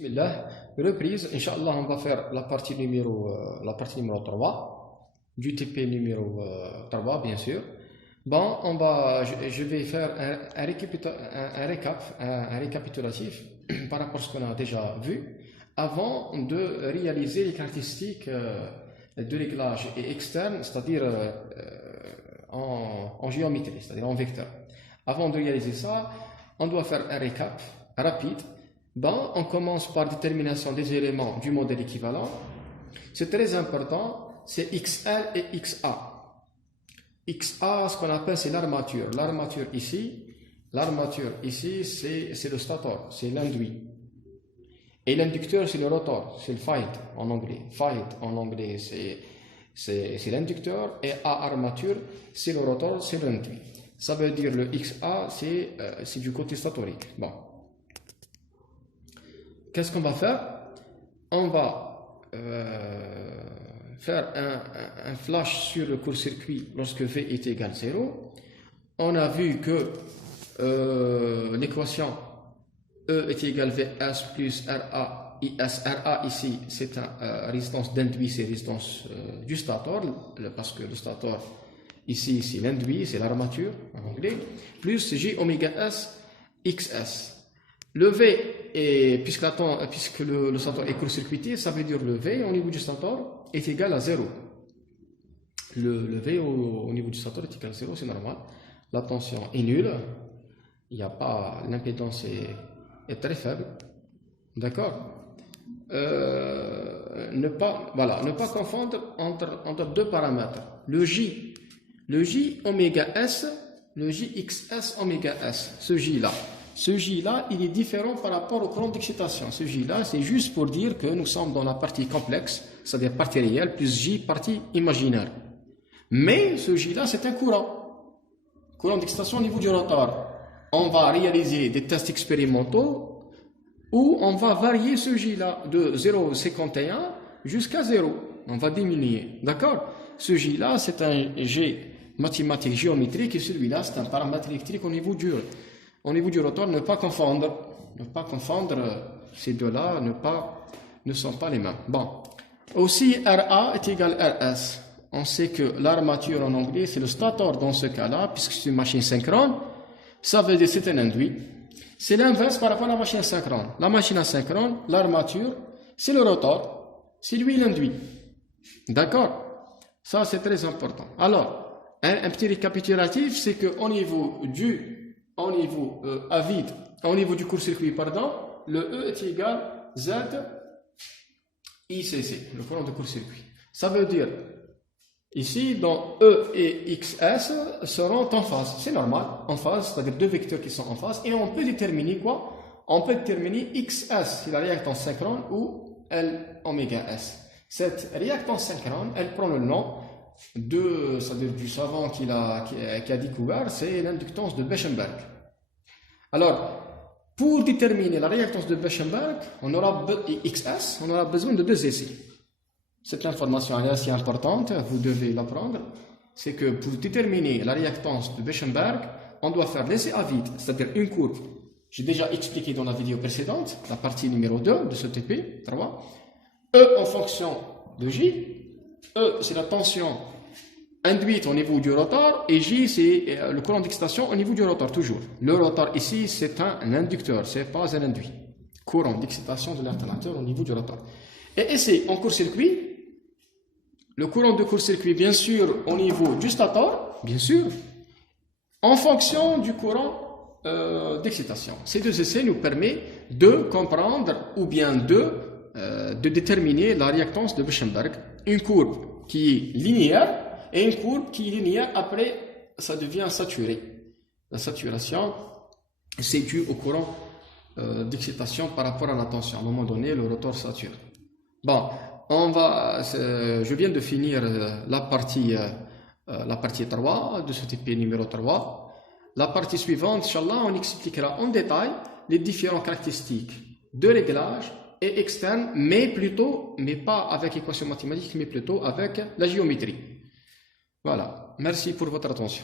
Bismillah, reprise, Inch'Allah, on va faire la partie numéro 3 du TP numéro 3, bien sûr. Bon, je vais faire un récapitulatif par rapport à ce qu'on a déjà vu avant de réaliser les caractéristiques de réglage externe, c'est-à-dire en géométrie, c'est-à-dire en vecteur. Avant de réaliser ça, on doit faire un récap rapide. Bon, on commence par détermination des éléments du modèle équivalent. C'est très important, c'est XL et XA. XA, ce qu'on appelle, c'est l'armature. L'armature ici, c'est le stator, c'est l'induit. Et l'inducteur, c'est le rotor, c'est le fight en anglais. Fight en anglais, c'est l'inducteur. Et A armature, c'est le rotor, c'est l'induit. Ça veut dire le XA, c'est du côté statorique. Bon. Qu'est-ce qu'on va faire? On va faire un flash sur le court-circuit lorsque V est égal à 0. On a vu que l'équation E est égale Vs plus Ra IS. Ra ici, c'est une résistance d'induit, c'est résistance du stator, parce que le stator ici, c'est l'induit, c'est l'armature en anglais, plus J oméga S XS. Le V, puisque le stator est court-circuité, ça veut dire le V au niveau du stator est égal à 0. Le V au niveau du stator est égal à 0, c'est normal. La tension est nulle. Il n'y a pas, l'impédance est très faible. D'accord? Ne pas confondre entre deux paramètres. Le J oméga S, le JXS oméga S, ce J-là, il est différent par rapport au courant d'excitation. Ce J-là, c'est juste pour dire que nous sommes dans la partie complexe, c'est-à-dire partie réelle, plus J, partie imaginaire. Mais ce J-là, c'est un courant d'excitation au niveau du rotor. On va réaliser des tests expérimentaux où on va varier ce J-là de 0,51 jusqu'à 0. On va diminuer. D'accord? Ce J-là, c'est un G mathématique géométrique et celui-là, c'est un paramètre électrique au niveau du rotor. Ne pas confondre ces deux-là, ne sont pas les mêmes. Bon. Aussi, RA est égal à RS. On sait que l'armature en anglais, c'est le stator dans ce cas-là, puisque c'est une machine synchrone. Ça veut dire que c'est un induit. C'est l'inverse par rapport à la machine asynchrone. La machine asynchrone, l'armature, c'est le rotor. C'est lui l'induit. D'accord? Ça, c'est très important. Alors, un petit récapitulatif, c'est qu'au niveau du court-circuit, le E est égal à Z ICC, le courant de court-circuit. Ça veut dire, ici, dans E et XS seront en phase. C'est normal, en phase, c'est-à-dire deux vecteurs qui sont en phase. Et on peut déterminer quoi? On peut déterminer XS, c'est la réactance synchrone, ou L oméga S. Cette réactance synchrone, elle prend le nom c'est-à-dire du savant qui a découvert, c'est l'inductance de Beschenberg. Alors, pour déterminer la réactance de Beschenberg, XS, on aura besoin de deux essais. Cette information est assez importante, vous devez l'apprendre. C'est que pour déterminer la réactance de Beschenberg, on doit faire l'essai à vide, c'est-à-dire une courbe. J'ai déjà expliqué dans la vidéo précédente, la partie numéro 2 de ce TP 3. E en fonction de J. E, c'est la tension induite au niveau du rotor, et J, c'est le courant d'excitation au niveau du rotor, toujours. Le rotor ici, c'est un inducteur, ce n'est pas un induit. Courant d'excitation de l'alternateur au niveau du rotor. Et ici, en court-circuit, le courant de court-circuit, bien sûr, au niveau du stator, bien sûr, en fonction du courant d'excitation. Ces deux essais nous permettent de comprendre ou bien de déterminer la réactance de Beschenberg. Une courbe qui est linéaire et une courbe qui est linéaire, après ça devient saturé. La saturation, c'est dû au courant d'excitation par rapport à la tension. À un moment donné, le rotor sature. Bon, je viens de finir la partie 3 de ce TP numéro 3. La partie suivante, Inch'Allah, on expliquera en détail les différentes caractéristiques de réglage et externe, mais pas avec équation mathématique, mais plutôt avec la géométrie. Voilà. Merci pour votre attention.